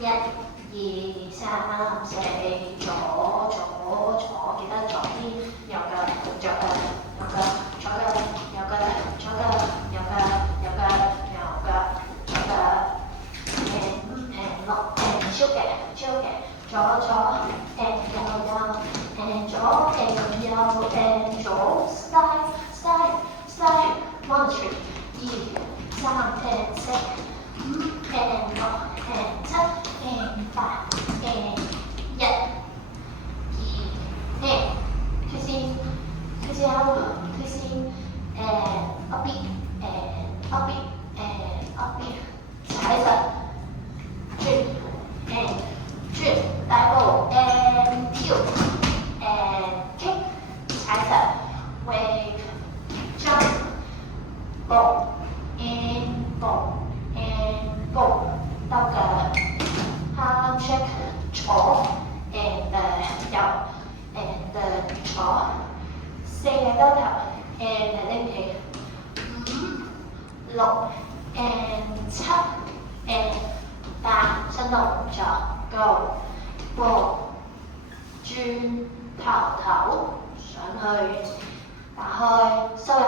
2、3、4，左，記得左邊，右腳，左腳，右腳，左腳，右腳，左腳，右腳，右腳，右腳，左腳，and 落，and 超嘅，左，and 右，and 左，and 右，and 左，slide， 1、2、3、and 4、5、and 6、and 7、and 8、and 1、2、and 推先，推先，and up it，and up it，and up it，踩實，轉，and 轉，大步，and 跳，and kick，踩實 ，wave，jump，步，and 步，and 步，兜腳，arm shake，坐，and 右，and 坐，4個兜頭，and 拎起，5、6 and 7 and 8，伸動作 ，go， 過，轉頭上去，打開，收入